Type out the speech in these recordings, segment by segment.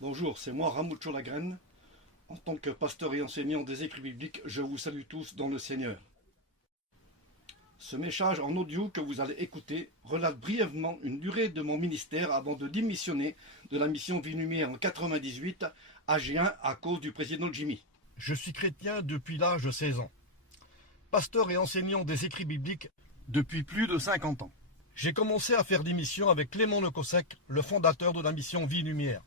Bonjour, c'est moi Ramucho Lagraine. En tant que pasteur et enseignant des écrits bibliques, je vous salue tous dans le Seigneur. Ce message en audio que vous allez écouter relate brièvement une durée de mon ministère avant de démissionner de la mission Vie Lumière en 98 à Gien à cause du président Jimmy. Je suis chrétien depuis l'âge de 16 ans. Pasteur et enseignant des écrits bibliques depuis plus de 50 ans. J'ai commencé à faire des missions avec Clément Le Cossec, le fondateur de la mission Vie Lumière.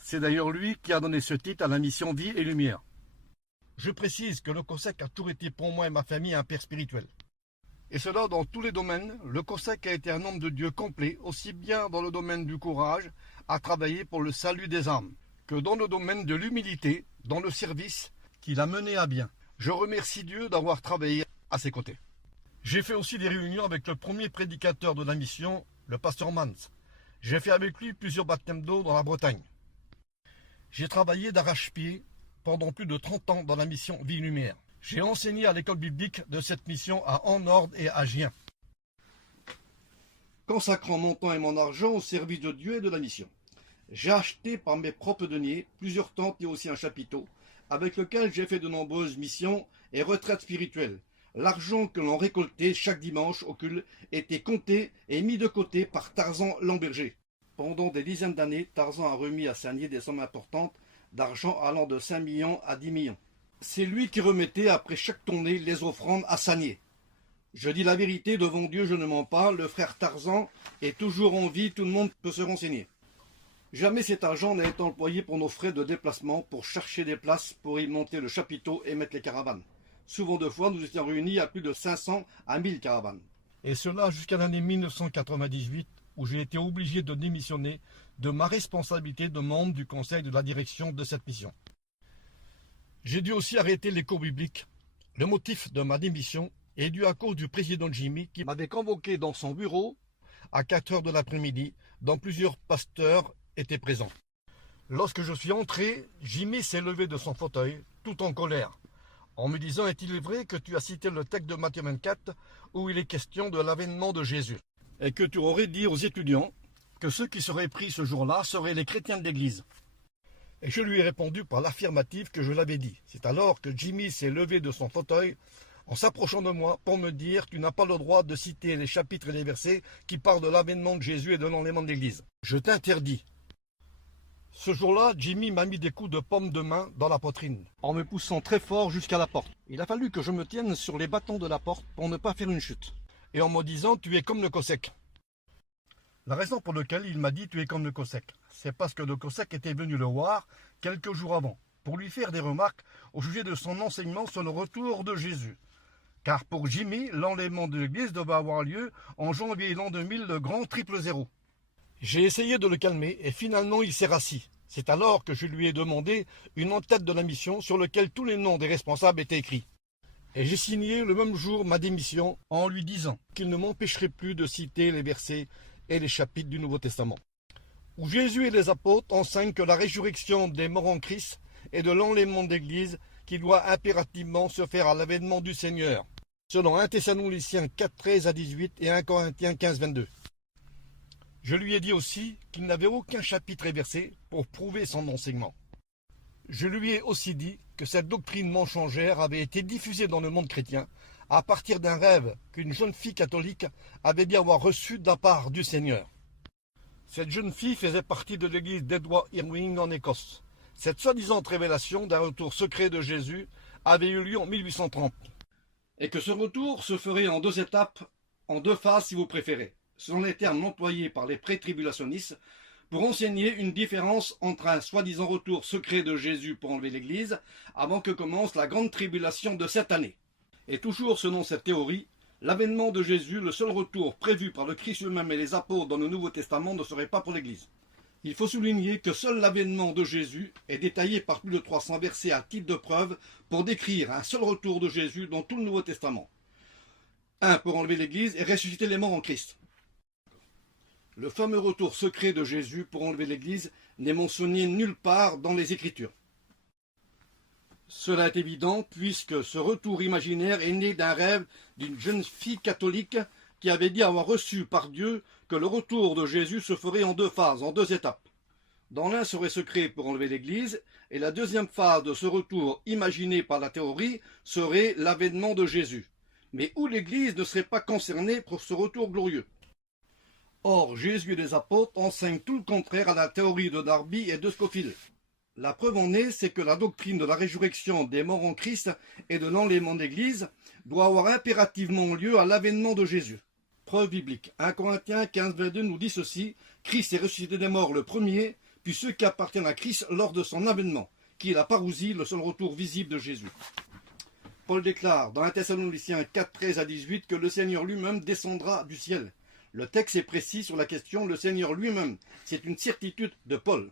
C'est d'ailleurs lui qui a donné ce titre à la mission Vie et Lumière. Je précise que le Cossec a toujours été pour moi et ma famille un père spirituel. Et cela dans tous les domaines. Le Cossec a été un homme de Dieu complet, aussi bien dans le domaine du courage, à travailler pour le salut des âmes, que dans le domaine de l'humilité, dans le service qu'il a mené à bien. Je remercie Dieu d'avoir travaillé à ses côtés. J'ai fait aussi des réunions avec le premier prédicateur de la mission, le pasteur Mans. J'ai fait avec lui plusieurs baptêmes d'eau dans la Bretagne. J'ai travaillé d'arrache-pied pendant plus de 30 ans dans la mission Vie Lumière. J'ai enseigné à l'école biblique de cette mission à Anord et à Gien, consacrant mon temps et mon argent au service de Dieu et de la mission. J'ai acheté par mes propres deniers plusieurs tentes et aussi un chapiteau, avec lequel j'ai fait de nombreuses missions et retraites spirituelles. L'argent que l'on récoltait chaque dimanche au culte était compté et mis de côté par Tarzan Lamberger. Pendant des dizaines d'années, Tarzan a remis à Sagné des sommes importantes d'argent allant de 5 millions à 10 millions. C'est lui qui remettait après chaque tournée les offrandes à Sagné. Je dis la vérité, devant Dieu je ne mens pas, le frère Tarzan est toujours en vie, tout le monde peut se renseigner. Jamais cet argent n'a été employé pour nos frais de déplacement, pour chercher des places, pour y monter le chapiteau et mettre les caravanes. Souvent de fois, nous étions réunis à plus de 500 à 1000 caravanes. Et cela jusqu'à l'année 1998, où j'ai été obligé de démissionner de ma responsabilité de membre du conseil de la direction de cette mission. J'ai dû aussi arrêter les cours bibliques. Le motif de ma démission est dû à cause du président Jimmy qui m'avait convoqué dans son bureau à 4 heures de l'après-midi, dont plusieurs pasteurs étaient présents. Lorsque je suis entré, Jimmy s'est levé de son fauteuil, tout en colère, en me disant « Est-il vrai que tu as cité le texte de Matthieu 24 où il est question de l'avènement de Jésus ?» et que tu aurais dit aux étudiants que ceux qui seraient pris ce jour-là seraient les chrétiens de l'Église. Et je lui ai répondu par l'affirmative que je l'avais dit. C'est alors que Jimmy s'est levé de son fauteuil en s'approchant de moi pour me dire « Tu n'as pas le droit de citer les chapitres et les versets qui parlent de l'avènement de Jésus et de l'enlèvement de l'Église. Je t'interdis. » Ce jour-là, Jimmy m'a mis des coups de paume de main dans la poitrine, en me poussant très fort jusqu'à la porte. Il a fallu que je me tienne sur les bâtons de la porte pour ne pas faire une chute. Et en me disant « Tu es comme le Cossec ». La raison pour laquelle il m'a dit « Tu es comme le Cossec », c'est parce que le Cossec était venu le voir quelques jours avant, pour lui faire des remarques au sujet de son enseignement sur le retour de Jésus. Car pour Jimmy, l'enlèvement de l'Église devait avoir lieu en janvier l'an 2000, le grand 000. J'ai essayé de le calmer et finalement il s'est rassis. C'est alors que je lui ai demandé une en-tête de la mission sur laquelle tous les noms des responsables étaient écrits. Et j'ai signé le même jour ma démission en lui disant qu'il ne m'empêcherait plus de citer les versets et les chapitres du Nouveau Testament, où Jésus et les apôtres enseignent que la résurrection des morts en Christ est de l'enlèvement d'Église qui doit impérativement se faire à l'avènement du Seigneur, selon 1 Thessaloniciens 4, 13 à 18 et 1 Corinthiens 15, 22. Je lui ai dit aussi qu'il n'avait aucun chapitre et verset pour prouver son enseignement. Je lui ai aussi dit que cette doctrine mensongère avait été diffusée dans le monde chrétien à partir d'un rêve qu'une jeune fille catholique avait dit avoir reçu de la part du Seigneur. Cette jeune fille faisait partie de l'église d'Edward Irving en Écosse. Cette soi-disant révélation d'un retour secret de Jésus avait eu lieu en 1830. Et que ce retour se ferait en 2 étapes, en 2 phases si vous préférez, selon les termes employés par les pré-tribulationnistes, pour enseigner une différence entre un soi-disant retour secret de Jésus pour enlever l'Église avant que commence la grande tribulation de cette année. Et toujours selon cette théorie, l'avènement de Jésus, le seul retour prévu par le Christ lui-même et les apôtres dans le Nouveau Testament, ne serait pas pour l'Église. Il faut souligner que seul l'avènement de Jésus est détaillé par plus de 300 versets à titre de preuve pour décrire un seul retour de Jésus dans tout le Nouveau Testament. Un pour enlever l'Église et ressusciter les morts en Christ. Le fameux retour secret de Jésus pour enlever l'Église n'est mentionné nulle part dans les Écritures. Cela est évident puisque ce retour imaginaire est né d'un rêve d'une jeune fille catholique qui avait dit avoir reçu par Dieu que le retour de Jésus se ferait en 2 phases, en 2 étapes. Dans l'un serait secret pour enlever l'Église, et la deuxième phase de ce retour imaginé par la théorie serait l'avènement de Jésus, mais où l'Église ne serait pas concernée pour ce retour glorieux. Or, Jésus et les apôtres enseignent tout le contraire à la théorie de Darby et de Scofield. La preuve en est, c'est que la doctrine de la résurrection des morts en Christ et de l'enlèvement d'Église doit avoir impérativement lieu à l'avènement de Jésus. Preuve biblique. 1 Corinthiens 15, 22 nous dit ceci, Christ est ressuscité des morts le premier, puis ceux qui appartiennent à Christ lors de son avènement, qui est la parousie, le seul retour visible de Jésus. Paul déclare dans 1 Thessaloniciens 4, 13 à 18 que le Seigneur lui-même descendra du ciel. Le texte est précis sur la question, le Seigneur lui-même. C'est une certitude de Paul.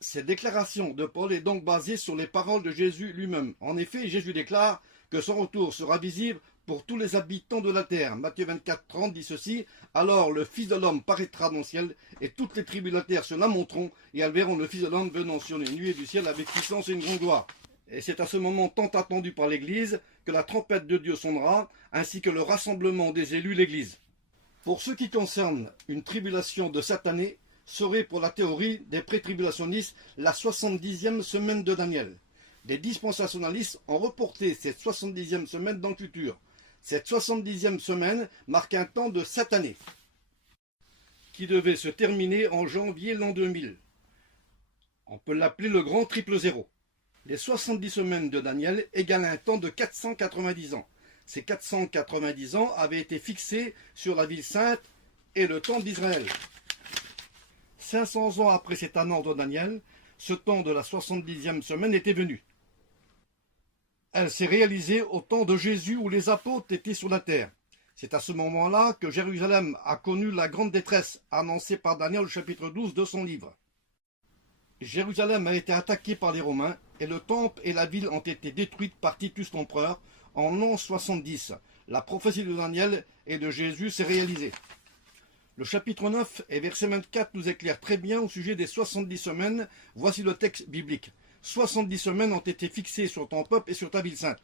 Cette déclaration de Paul est donc basée sur les paroles de Jésus lui-même. En effet, Jésus déclare que son retour sera visible pour tous les habitants de la terre. Matthieu 24, 30 dit ceci, « Alors le Fils de l'homme paraîtra dans le ciel, et toutes les tribus de la terre se lamenteront, et elles verront le Fils de l'homme venant sur les nuées du ciel avec puissance et une grande gloire. » Et c'est à ce moment tant attendu par l'Église que la trompette de Dieu sonnera, ainsi que le rassemblement des élus l'Église. Pour ce qui concerne une tribulation de cette année, serait pour la théorie des pré-tribulationnistes la 70e semaine de Daniel. Les dispensationalistes ont reporté cette 70e semaine dans le futur. Cette 70e semaine marque un temps de 7 années, qui devait se terminer en janvier l'an 2000. On peut l'appeler le grand triple zéro. Les 70 semaines de Daniel égalent un temps de 490 ans. Ces 490 ans avaient été fixés sur la ville sainte et le temps d'Israël. 500 ans après cette annonce de Daniel, ce temps de la 70e semaine était venu. Elle s'est réalisée au temps de Jésus où les apôtres étaient sur la terre. C'est à ce moment-là que Jérusalem a connu la grande détresse annoncée par Daniel au chapitre 12 de son livre. Jérusalem a été attaquée par les Romains et le temple et la ville ont été détruites par Titus l'empereur en l'an 70. La prophétie de Daniel et de Jésus s'est réalisée. Le chapitre 9 et verset 24 nous éclaire très bien au sujet des 70 semaines. Voici le texte biblique. 70 semaines ont été fixées sur ton peuple et sur ta ville sainte.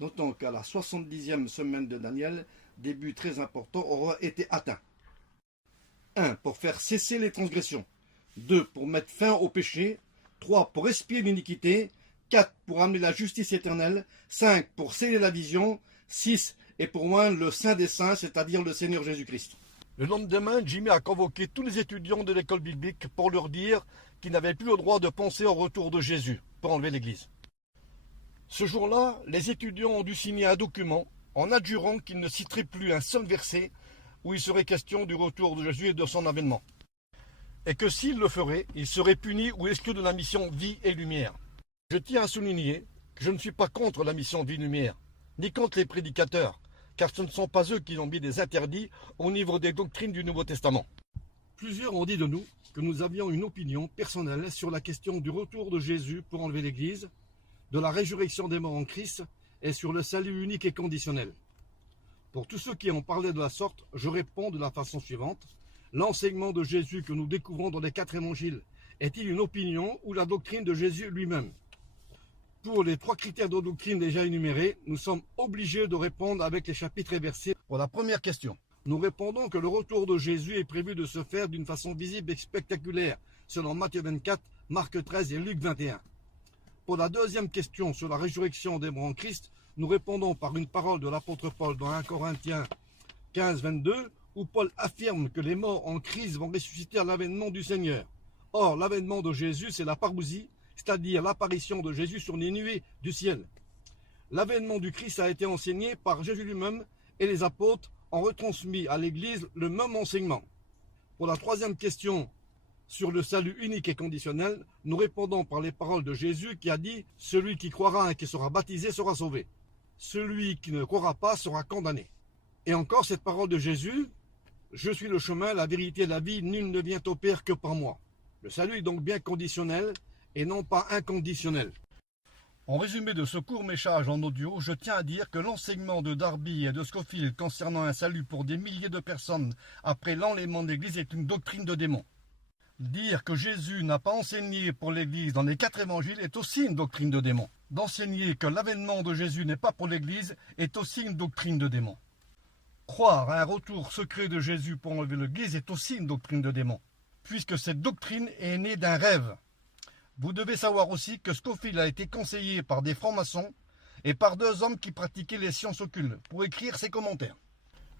Notons qu'à la 70e semaine de Daniel, des buts très importants aura été atteint. 1. Pour faire cesser les transgressions. 2. Pour mettre fin au péché. 3. Pour expier l'iniquité. 4. Pour amener la justice éternelle. 5. Pour sceller la vision. 6. Et pour oindre le Saint des Saints, c'est-à-dire le Seigneur Jésus-Christ. Le lendemain, Jimmy a convoqué tous les étudiants de l'école biblique pour leur dire qu'ils n'avaient plus le droit de penser au retour de Jésus pour enlever l'Église. Ce jour-là, les étudiants ont dû signer un document en adjurant qu'ils ne citeraient plus un seul verset où il serait question du retour de Jésus et de son avènement. Et que s'ils le feraient, ils seraient punis ou exclus de la mission Vie et Lumière. Je tiens à souligner que je ne suis pas contre la mission Vie et Lumière, ni contre les prédicateurs, car ce ne sont pas eux qui ont mis des interdits au niveau des doctrines du Nouveau Testament. Plusieurs ont dit de nous que nous avions une opinion personnelle sur la question du retour de Jésus pour enlever l'Église, de la résurrection des morts en Christ et sur le salut unique et conditionnel. Pour tous ceux qui ont parlé de la sorte, je réponds de la façon suivante. L'enseignement de Jésus que nous découvrons dans les 4 évangiles est-il une opinion ou la doctrine de Jésus lui-même? Pour les 3 critères de doctrine déjà énumérés, nous sommes obligés de répondre avec les chapitres et versets. Pour la première question, nous répondons que le retour de Jésus est prévu de se faire d'une façon visible et spectaculaire, selon Matthieu 24, Marc 13 et Luc 21. Pour la deuxième question sur la résurrection des morts en Christ, nous répondons par une parole de l'apôtre Paul dans 1 Corinthiens 15, 22, où Paul affirme que les morts en Christ vont ressusciter à l'avènement du Seigneur. Or, l'avènement de Jésus, c'est la parousie, c'est-à-dire l'apparition de Jésus sur les nuées du ciel. L'avènement du Christ a été enseigné par Jésus lui-même et les apôtres ont retransmis à l'Église le même enseignement. Pour la troisième question sur le salut unique et conditionnel, nous répondons par les paroles de Jésus qui a dit « Celui qui croira et qui sera baptisé sera sauvé. Celui qui ne croira pas sera condamné. » Et encore cette parole de Jésus « Je suis le chemin, la vérité et la vie, nul ne vient au Père que par moi. » Le salut est donc bien conditionnel et non pas inconditionnel. En résumé de ce court message en audio, je tiens à dire que l'enseignement de Darby et de Scofield concernant un salut pour des milliers de personnes après l'enlèvement de l'Église est une doctrine de démon. Dire que Jésus n'a pas enseigné pour l'Église dans les 4 évangiles est aussi une doctrine de démon. D'enseigner que l'avènement de Jésus n'est pas pour l'Église est aussi une doctrine de démon. Croire à un retour secret de Jésus pour enlever l'Église est aussi une doctrine de démon. puisque cette doctrine est née d'un rêve. Vous devez savoir aussi que Scofield a été conseillé par des francs-maçons et par 2 hommes qui pratiquaient les sciences occultes pour écrire ses commentaires.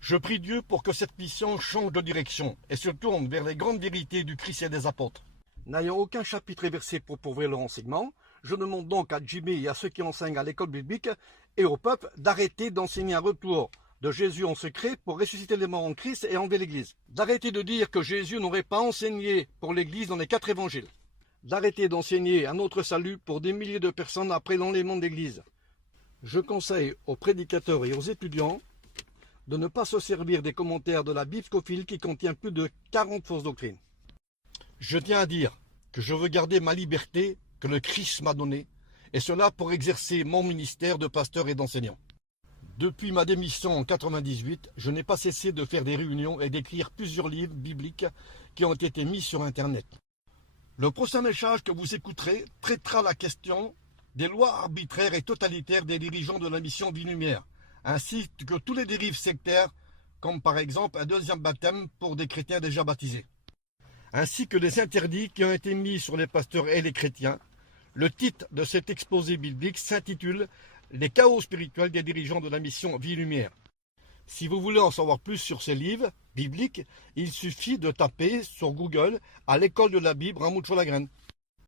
Je prie Dieu pour que cette mission change de direction et se tourne vers les grandes vérités du Christ et des apôtres. N'ayant aucun chapitre et verset pour prouver le renseignement, je demande donc à Jimmy et à ceux qui enseignent à l'école biblique et au peuple d'arrêter d'enseigner un retour de Jésus en secret pour ressusciter les morts en Christ et enlever l'Église. D'arrêter de dire que Jésus n'aurait pas enseigné pour l'Église dans les 4 évangiles. D'arrêter d'enseigner un autre salut pour des milliers de personnes après l'enlèvement de l'Église. Je conseille aux prédicateurs et aux étudiants de ne pas se servir des commentaires de la Bible Scofield qui contient plus de 40 fausses doctrines. Je tiens à dire que je veux garder ma liberté que le Christ m'a donnée, et cela pour exercer mon ministère de pasteur et d'enseignant. Depuis ma démission en 1998, je n'ai pas cessé de faire des réunions et d'écrire plusieurs livres bibliques qui ont été mis sur Internet. Le prochain message que vous écouterez traitera la question des lois arbitraires et totalitaires des dirigeants de la mission Vie Lumière, ainsi que tous les dérives sectaires, comme par exemple un 2e baptême pour des chrétiens déjà baptisés, ainsi que les interdits qui ont été mis sur les pasteurs et les chrétiens. Le titre de cet exposé biblique s'intitule « Les chaos spirituels des dirigeants de la mission Vie Lumière ». Si vous voulez en savoir plus sur ces livres bibliques, il suffit de taper sur Google à l'école de la Bible Ramucho Lagraine.